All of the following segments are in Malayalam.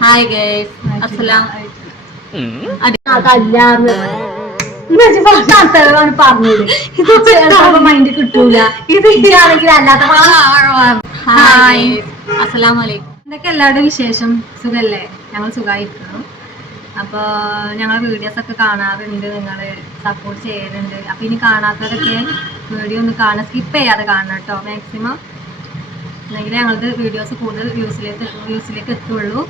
ഹായ് ഗൈസ് അസ്സലാം മൈൻഡ് കിട്ടൂല. ഇത് ഇതാണെങ്കിൽ അല്ലാത്ത ഹായ് അസ്സലാം വലൈക്കും എന്തൊക്കെ എല്ലാവരുടെ വിശേഷം? സുഖല്ലേ? ഞങ്ങൾ സുഖമായിരിക്കുന്നു അപ്പോൾ ഞങ്ങൾ വീഡിയോസ് ഒക്കെ കാണാറുണ്ട്. നിങ്ങൾ സപ്പോർട്ട് ചെയ്യുന്നുണ്ട് അപ്പോൾ ഇനി കാണാത്തവരൊക്കെ വീഡിയോ ഒന്ന് കാണാൻ സ്കിപ്പ് ചെയ്യാതെ കാണണം കേട്ടോ. മാക്സിമം എന്നെങ്കിൽ ഞങ്ങളുടെ വീഡിയോസ് കൂടുതൽ വ്യൂസിലേക്ക് വ്യൂസിലേക്ക് എത്തുള്ളൂ.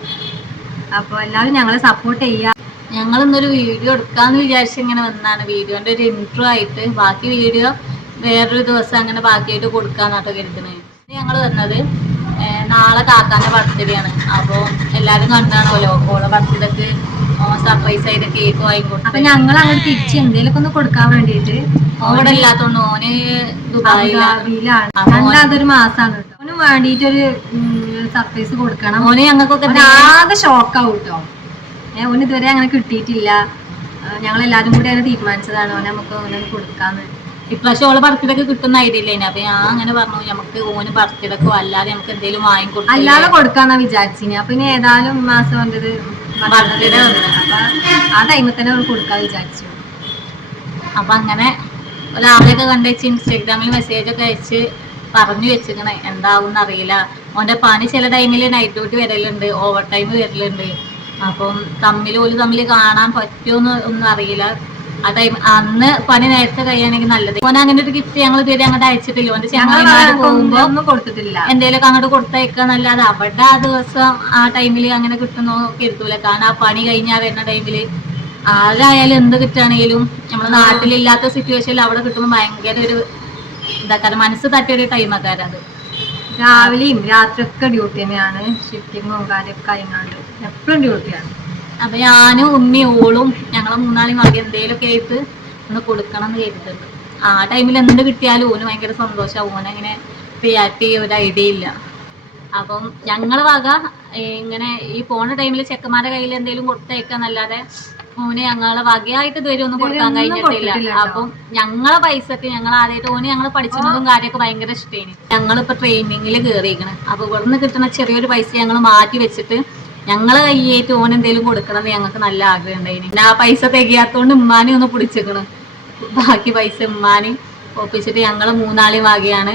അപ്പോൾ എല്ലാവരും ഞങ്ങളെ സപ്പോർട്ട് ചെയ്യുക ഞങ്ങൾ ഇന്നൊരു വീഡിയോ എടുക്കാമെന്ന് വിചാരിച്ച് ഇങ്ങനെ വന്നാണ് വീഡിയോന്റെ ഒരു ഇൻട്രോ ആയിട്ട് ബാക്കി വീഡിയോ വേറൊരു ദിവസം അങ്ങനെ ബാക്കിയായിട്ട് കൊടുക്കാന്നാട്ടോ കരുതുന്നത് ഞങ്ങൾ വന്നത് നാളെ കാക്കാന്റെ ബർത്ത്ഡേ ആണ്. അപ്പോൾ എല്ലാവരും കണ്ടാണല്ലോ ഓളെ ബർത്ത്ഡേക്ക് സർപ്രൈസ് ആയിട്ട് കേക്ക് വാങ്ങിക്കോട്ടെ അപ്പൊ ഞങ്ങൾ അങ്ങോട്ട് തിരിച്ച് എന്തെങ്കിലുമൊക്കെ ഒന്ന് കൊടുക്കാൻ വേണ്ടിയിട്ട് ഓടെ ഇല്ലാത്തോണ്ട് ഓന് ദുബായിലാണ് അതൊരു മാസമാണ് കേട്ടോ അവന് വേണ്ടിയിട്ടൊരു സർപ്രൈസ് കൊടുക്കണം. ഓന് ഞങ്ങൾക്കൊക്കെ ആകെ ഷോക്കാവും കേട്ടോ ഏഹ് ഓന് ഇതുവരെ അങ്ങനെ കിട്ടിയിട്ടില്ല. ഞങ്ങൾ എല്ലാരും കൂടി അങ്ങനെ തീരുമാനിച്ചതാണ്. ഓനെ നമുക്ക് അങ്ങനെ കൊടുക്കാന്ന്. ഇപ്രാവശ്യം ഓളെ ബർത്ത്ഡേക്ക് കിട്ടുന്ന ഐഡിയ ഇല്ലേ അപ്പൊ ഞാൻ അങ്ങനെ പറഞ്ഞു നമുക്ക് ഓന് ബർത്ത്ഡേക്കോ അല്ലാതെ നമുക്ക് എന്തെങ്കിലും വാങ്ങിക്കൊടുക്കും അല്ലാതെ കൊടുക്കാന്നാ വിചാരിച്ചിനി. അപ്പൊ ഇനി ഏതായാലും മാസം വന്നു. അപ്പൊ ആ ടൈമിൽ തന്നെ അവൾ കൊടുക്കാൻ വിചാരിച്ചു. അപ്പൊ അങ്ങനെ ഒരാളെയൊക്കെ കണ്ടുവച്ച് ഇൻസ്റ്റാഗ്രാമിൽ മെസ്സേജ് ഒക്കെ അയച്ച് പറഞ്ഞു വെച്ചിങ്ങനെ എന്താവും അറിയില്ല. ഓന്റെ പണി ചില ടൈമിൽ നൈറ്റ് ഡ്യൂട്ടി വരലുണ്ട് ഓവർ ടൈം വരലുണ്ട്. അപ്പം തമ്മിൽ ഒരു തമ്മിൽ കാണാൻ പറ്റുമെന്ന് ഒന്നും അറിയില്ല. ആ ടൈം അന്ന് പണി നേരത്തെ കഴിയുകയാണെങ്കിൽ നല്ലത്. ഓൻ അങ്ങനെ ഒരു ഗിഫ്റ്റ് ഞങ്ങൾ ഇതുവരെ അങ്ങോട്ട് അയച്ചിട്ടില്ല. ഓന്റെ ചങ്ങായിമാര് പോകുമ്പോ ഒന്നും കൊടുത്തിട്ടില്ല. എന്തെങ്കിലുമൊക്കെ അങ്ങോട്ട് കൊടുത്തയക്കാന്നല്ലാതെ അവിടെ ആ ദിവസം ആ ടൈമിൽ അങ്ങനെ കിട്ടുന്നോ കരുതൂല. കാരണം ആ പണി കഴിഞ്ഞാൽ വരുന്ന ടൈമിൽ ആരായാലും എന്ത് കിട്ടുകയാണെങ്കിലും നമ്മുടെ നാട്ടിലില്ലാത്ത സിറ്റുവേഷനിൽ അവിടെ കിട്ടുമ്പോൾ ഭയങ്കര ഒരു ഇതാക്കാറ് മനസ്സ് തട്ടിയൊരു ടൈമാക്കാരം അത്. രാവിലെയും രാത്രിയൊക്കെ ഡ്യൂട്ടി തന്നെയാണ്. ഷിഫ്റ്റിങ്ങും കാര്യമൊക്കെ കഴിഞ്ഞാണ്ട് എപ്പോഴും ഡ്യൂട്ടിയാണ് അപ്പൊ ഞാനും ഉമ്മി ഓളും ഞങ്ങളെ മൂന്നാളും എന്തെങ്കിലും എന്തേലൊക്കെ ആയിട്ട് ഒന്ന് കൊടുക്കണം എന്ന് കരുതുന്നുണ്ട് ആ ടൈമിൽ എന്ത് കിട്ടിയാലും ഓന് ഭയങ്കര സന്തോഷമാവും ഓനങ്ങനെ റിയാക്ട് ചെയ്യ ഒരു ഐഡിയ ഇല്ല. അപ്പം ഞങ്ങളെ വക ഇങ്ങനെ ഈ പോണ ടൈമിൽ ചെക്കന്മാരുടെ കയ്യിൽ എന്തെങ്കിലും കൊടുത്തയക്കാന്നല്ലാതെ ഓന് ഞങ്ങളെ വകയായിട്ട് ഇതുവരെ ഒന്നും കൊടുക്കാൻ കഴിഞ്ഞിട്ടില്ല. അപ്പം ഞങ്ങളെ പൈസക്ക് ഞങ്ങൾ ആദ്യമായിട്ട് ഓന് ഞങ്ങൾ പഠിച്ചതും കാര്യമൊക്കെ ഭയങ്കര ഇഷ്ടമാണ് ഞങ്ങളിപ്പോ ട്രെയിനിങ്ങിൽ കയറിയിരിക്കണം അപ്പൊ ഇവിടുന്ന് കിട്ടുന്ന ചെറിയൊരു പൈസ ഞങ്ങൾ മാറ്റി വെച്ചിട്ട് ഞങ്ങളെ കയ്യേറ്റ് ഓൻ എന്തെങ്കിലും കൊടുക്കണം എന്ന് ഞങ്ങൾക്ക് നല്ല ആഗ്രഹം ഉണ്ടായിന്. ആ പൈസ തികയാത്തോണ്ട് ഉമ്മാനെ ഒന്ന് പിടിച്ചേക്കണ്. ബാക്കി പൈസ ഉമ്മാനെ ഒപ്പിച്ചിട്ട് ഞങ്ങൾ മൂന്നാളെയും വകയാണ്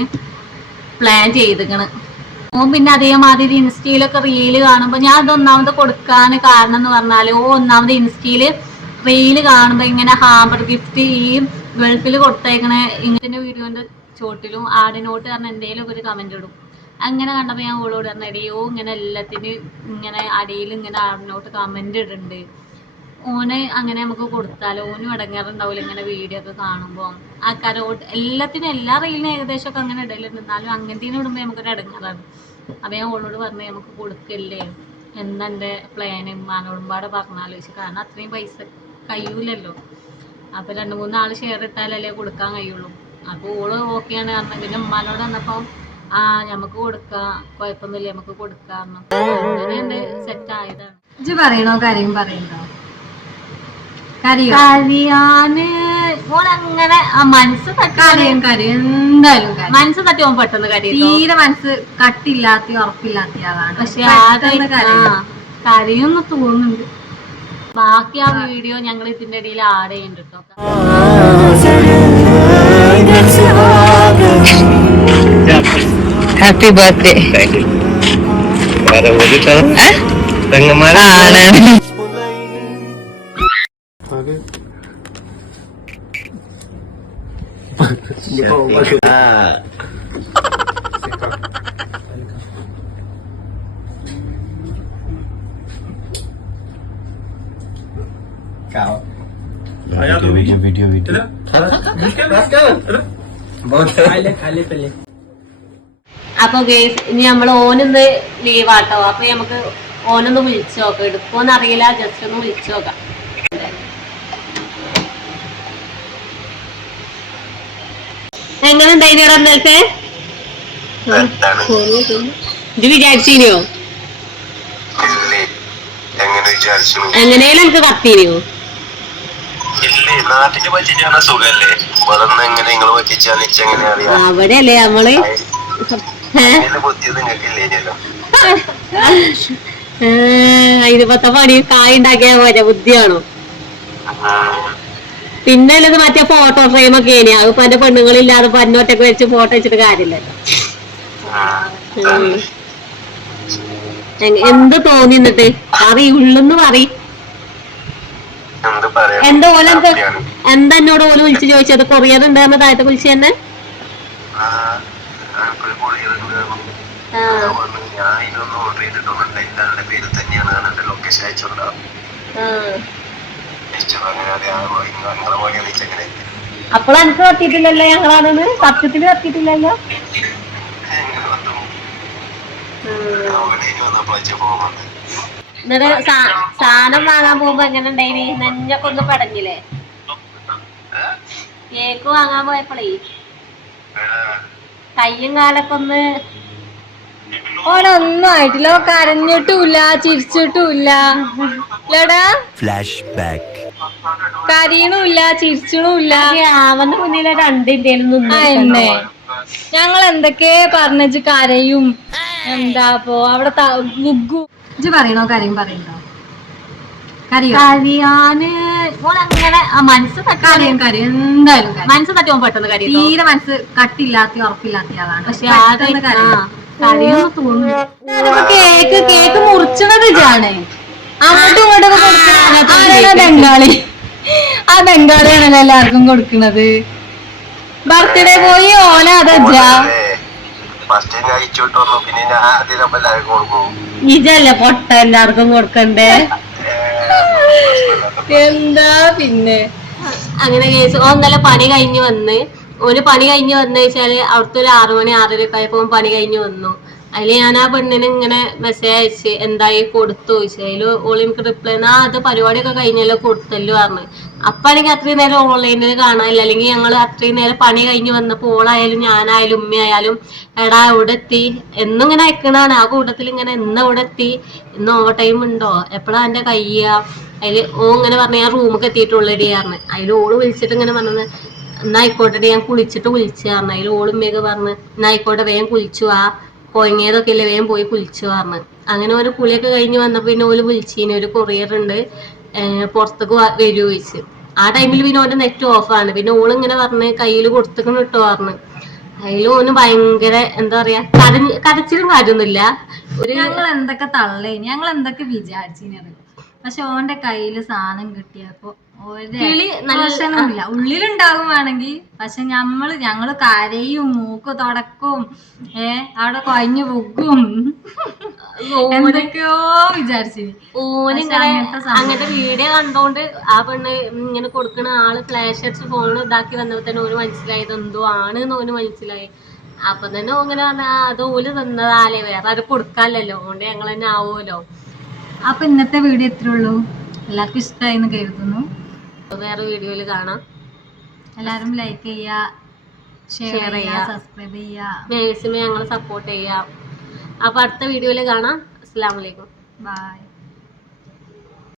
പ്ലാൻ ചെയ്തിക്കണ്. ഓൻ പിന്നെ അതേമാതിരി ഇൻസ്റ്റയിലൊക്കെ റീൽ കാണുമ്പോൾ ഞാൻ അത് ഒന്നാമത് കൊടുക്കാൻ കാരണം എന്ന് പറഞ്ഞാൽ ഓ ഒന്നാമത് ഇൻസ്റ്റയിൽ റീൽ കാണുമ്പോൾ ഇങ്ങനെ ഹാമ്പർ ഗിഫ്റ്റ് ഈ ഗൾഫിൽ കൊടുത്തേക്കണ ഇങ്ങനെ വീഡിയോന്റെ ചോട്ടിലും ആടിനോട്ട് പറഞ്ഞ എന്തെങ്കിലും ഒരു കമന്റ് ഇടും. അങ്ങനെ കണ്ടപ്പോൾ ഞാൻ ഓളോട് പറഞ്ഞ അടിയോ ഇങ്ങനെ എല്ലാത്തിനും ഇങ്ങനെ അടിയിൽ ഇങ്ങനെ ആടിനോട്ട് കമന്റ് ഇടുന്നുണ്ട് ഓന് അങ്ങനെ നമുക്ക് കൊടുത്താലോ ഓനും ഇടങ്ങാറുണ്ടാവില്ല ഇങ്ങനെ വീഡിയോ ഒക്കെ കാണുമ്പോൾ കരോട്ട് എല്ലാത്തിനും എല്ലാ റീലിനും ഏകദേശം ഒക്കെ അങ്ങനെ ഇടലുണ്ട്. എന്നാലും അങ്ങനത്തേനും ഇടുമ്പോൾ നമുക്കൊരു ഇടങ്ങാറാണ്. അപ്പം ഞാൻ ഓളോട് പറഞ്ഞു നമുക്ക് കൊടുക്കല്ലേ? എന്താ പ്ലാന് പ്ലാൻ ഉമ്മാനോടും പാടെ പറഞ്ഞാലോചിച്ചു കാരണം അത്രയും പൈസ കഴിയൂലല്ലോ. അപ്പോൾ രണ്ടു മൂന്ന് ആൾ ഷെയർ ഇട്ടാലല്ലേ കൊടുക്കാൻ കഴിയുള്ളൂ. അപ്പോൾ ഓൾ ഓക്കെയാണ് പറഞ്ഞത്. പിന്നെ ഉമ്മാനോട് വന്നപ്പോൾ ആ നമുക്ക് കൊടുക്കാം. കുഴപ്പമൊന്നുമില്ല നമുക്ക് കൊടുക്കാം അങ്ങനെ സെറ്റ് ആയതാണ്. ഇജ്ജ് പറയണോ? കാര്യം പറയണ്ടോ? കരയാന് ഓളങ്ങനെ ആ മനസ്സ് തട്ടി കരയും കരയും എന്തായാലും കരയും മനസ്സ് തട്ടി ഓൻ പെട്ടെന്ന് കരയും തീരെ മനസ്സ് കട്ടില്ലാത്ത ഉറപ്പില്ലാത്ത ആളാണ്. പക്ഷെ പെട്ടെന്ന് കരയും. കരയൊന്ന് തോന്നുന്നുണ്ട്. ബാക്കി ആ വീഡിയോ ഞങ്ങൾ ഇതിന്റെ ഇടയിൽ ആഡ് ചെയ്യുന്നുണ്ട് കേട്ടോ. ഹാപ്പി ബർത്ത്ഡേ ആണ്. वीडियो वीडियो वीडियो അപ്പൊ ഗേസ് ഇനി നമ്മൾ ഓനൊന്ന് ലീവ് ആട്ടോ അപ്പൊ നമുക്ക് ഓനൊന്ന് വിളിച്ചു നോക്കാം എടുക്കുമെന്ന് അറിയില്ല ജസ്റ്റ് ഒന്ന് വിളിച്ചു നോക്കാം എങ്ങനെ ഉണ്ടായിരുന്നു ഇന്നലത്തെ ഇത് വിചാരിച്ചിനോ എങ്ങനെ വിചാരിച്ചു എങ്ങനെയാലും എനിക്ക് കത്തീനോ ഇല്ലേ നാട്ടിൽ പറ്റിച്ചാണ് സുഖല്ലേ? വളർന്ന് എങ്ങനെ നിങ്ങൾ പറ്റിച്ചാ വെച്ച് എങ്ങനെ അറിയാം? അവിടെയല്ലേ നമ്മൾ? ഏ? അതിന്റെ ബുദ്ധി നിങ്ങൾക്ക് ഇല്ലേനല്ലോ ഏ, ഇതിപ്പത്തെ പണി കായ് ഉണ്ടാക്കിയ പോലെ ബുദ്ധിയാണോ പിന്നെ മറ്റേ ഫോട്ടോ ഫ്രെയിം ഒക്കെ ഇനി അതിപ്പോ എന്റെ പെണ്ണുങ്ങളില്ലാതെ പന്നോട്ടൊക്കെ വെച്ച് ഫോട്ടോ വെച്ചിട്ട് കാര്യമില്ല. എന്ത് തോന്നി എന്നിട്ട്? പറ ഉള്ളെന്ന് പറ എന്ത് പറയാ. എന്താ ഓല എന്താ എന്നോട് ഓല വിളിച്ചു ചോദിച്ചത്? കൊറിയർ ഉണ്ടായിരുന്ന താഴത്തെ വിളിച്ചു തന്നെ? ഞാൻ ഇതൊന്നും ഓർഡർ ചെയ്തിട്ടൊന്നുമില്ല. തന്നെയാണ് എന്റെ ലൊക്കേഷൻ അപ്പോൾ എനിക്ക് പറ്റിയിട്ടില്ലല്ലോ ഞങ്ങളാണെന്ന് സത്യത്തിൽ പറ്റിയിട്ടില്ലല്ലോ? വന്നു അവിടെ വന്നപ്പോ അയച്ചു പോകുന്നുണ്ട് എന്നിട്ട് സാ- സാധനം വാങ്ങാൻ പോകുമ്പോ എങ്ങനെ ഉണ്ടായി നെഞ്ഞൊക്കെ ഒന്ന് പടഞ്ഞില്ലേ? കേക്ക് വാങ്ങാൻ പോയപ്പോഴേ കയ്യും കാലൊക്കെ ഒന്ന് ഓനൊന്നും ആയിട്ടില്ല. കരഞ്ഞിട്ടുമില്ല ചിരിച്ചിട്ടുമില്ല. ഇല്ലടാ. കരയണമില്ല ചിരിച്ചണമില്ല. അവന്റെ മുന്നിലെ എന്നെ ഞങ്ങൾ എന്തൊക്കെ പറഞ്ഞു കരയും? എന്താ അപ്പോ അവിടെ മുഗ്ഗു ഇജ്ജ് പറയണോ? കരയും പറയണ്ടോ കരയോ? കരയാന് ഓളങ്ങനെ ആ മനസ്സ് കരയും കരയും. എന്തായാലും മനസ്സ് തട്ടി പെട്ടെന്ന് കരയും? തീരെ മനസ്സ് കട്ടില്ലാത്ത ഉറപ്പില്ലാത്ത ആളാണ്. പക്ഷെ കരയുന്നു തോന്നുന്നു. കേക്ക് കേക്ക് മുറിച്ചണത് ഇജാണ്. അങ്ങോട്ടും ഇങ്ങോട്ടും ഒക്കെ കൊടുക്കണ ആരാണ് ആ ബംഗാളി? ആ ബംഗാളിയാണല്ലോ എല്ലാവർക്കും കൊടുക്കുന്നത് ബർത്ത്ഡേ പോയി ഓല അതജ്ജാ ഫസ്റ്റ് ഞാൻ അയച്ചു വിട്ടു വന്നു പിന്നെ ഞാൻ ആദ്യം നമ്മൾ എല്ലാവർക്കും കൊടുക്കും ഇതല്ല പൊട്ട എല്ലാവർക്കും കൊടുക്കണ്ടേ? എന്താ പിന്നെ? അങ്ങനെ കേസ്. ഒന്നല്ല ഇന്നലെ പണി കഴിഞ്ഞു വന്ന്. ഒരു പണി കഴിഞ്ഞ് വന്നു വെച്ചാൽ അവിടുത്തെ ഒരു ആറു മണി ആറര ഒക്കെ ആയപ്പോ പണി കഴിഞ്ഞ് വന്നു. അതിൽ ഞാൻ ആ പെണ്ണിന് ഇങ്ങനെ മെസ്സേജ് അയച്ച് എന്തായി കൊടുത്തു ചോദിച്ചു. അതിൽ ഓൾ എനിക്ക് റിപ്ലൈ ആ അത് പരിപാടിയൊക്കെ കഴിഞ്ഞല്ലോ കൊടുത്തല്ലോ പറഞ്ഞു. അപ്പൊ എനിക്ക് അത്രയും നേരം ഓൺലൈനിൽ കാണാനില്ല. അല്ലെങ്കിൽ ഞങ്ങൾ അത്രയും നേരം പണി കഴിഞ്ഞ് വന്നപ്പോൾ ഓളായാലും ഞാനായാലും ഉമ്മയായാലും എടാ ഇവിടെ എത്തി എന്നിങ്ങനെ അയക്കണാണ് ആ കൂട്ടത്തിൽ ഇങ്ങനെ ഇന്ന് ഇവിടെ എത്തി ഇന്ന് ഓവർ ടൈം ഉണ്ടോ? എപ്പോഴാ എന്റെ കയ്യ? അതിൽ ഓ ഇങ്ങനെ പറഞ്ഞ ഞാൻ റൂമൊക്കെ എത്തിയിട്ടുള്ളടി പറഞ്ഞു. അതിൽ ഓൾ വിളിച്ചിട്ട് ഇങ്ങനെ പറഞ്ഞത് എന്നായിക്കോട്ടെ ഞാൻ കുളിച്ചിട്ട് വിളിച്ചു പറഞ്ഞു. അതിൽ ഓളും വേഗം പറഞ്ഞു എന്നാ ആയിക്കോട്ടെ വേഗം കുളിച്ചു ആ കൊയങ്ങിയതൊക്കെ ഇല്ലേ വേഗം പോയി കുളിച്ചു പറഞ്ഞു. അങ്ങനെ ഒരു കുളിയൊക്കെ കഴിഞ്ഞ് വന്നപ്പോൾ പിന്നെ ഓൽ വിളിച്ചിന്. ഒരു കൊറിയർ ഉണ്ട്. പുറത്തേക്ക് വരൂ വെച്ച് ആ ടൈമിൽ പിന്നെ ഓന്റെ നെറ്റ് ഓഫാണ് പിന്നെ ഓൾ ഇങ്ങനെ പറഞ്ഞ് കയ്യിൽ കൊടുത്തേക്കണ് ഇട്ടോ പറഞ്ഞ്. അതിൽ ഓന് ഭയങ്കര എന്താ പറയാ കരഞ്ഞ് കരച്ചിലും കാര്യമൊന്നുമില്ല ഞങ്ങൾ എന്തൊക്കെ തള്ളേ ഞങ്ങൾ എന്തൊക്കെ വിചാരിച്ചിനത്? പക്ഷെ ഓന്റെ കയ്യിൽ സാധനം കിട്ടിയപ്പോ കിളി ഉള്ളിലുണ്ടാകും വേണമെങ്കിൽ പക്ഷെ ഞമ്മൾ ഞങ്ങൾ കരയും മൂക്ക് തുടക്കും ഏ അവിടെ കൊഞ്ഞു പൊക്കും എന്തൊക്കെയോ വിചാരിച്ചു ഓനിങ്ങനെ അങ്ങനത്തെ വീഡിയോ കണ്ടോണ്ട് ആ പെണ്ണ് ഇങ്ങനെ കൊടുക്കണ ആൾ ഫ്ലാഷ് അടിച്ച് ഫോൺ ഇതാക്കി വന്നപ്പോ തന്നെ ഓന് മനസ്സിലായത് എന്തോ ആണ് എന്ന് ഓന് മനസ്സിലായി. അപ്പൊ തന്നെ ഓങ്ങനെ പറഞ്ഞ അത് ഓൽ തന്നതാലേ വേറെ ആരും കൊടുക്കാല്ലല്ലോ. അതുകൊണ്ട് ഞങ്ങൾ തന്നെ ആവുമല്ലോ. അപ്പൊ ഇന്നത്തെ വീഡിയോ ഇത്രേ ഉള്ളൂ. എല്ലാവർക്കും ഇഷ്ടമായി എന്ന് കരുതുന്നു വേറെ വീഡിയോയിൽ കാണാം. എല്ലാവരും ലൈക്ക് ചെയ്യുക ഷെയർ ചെയ്യുക. സബ്സ്ക്രൈബ് ചെയ്യുക. മാക്സിമം ഞങ്ങൾ സപ്പോർട്ട് ചെയ്യാം അപ്പൊ അടുത്ത വീഡിയോയിൽ കാണാം. അസ്സാം വലൈക്കും ബൈ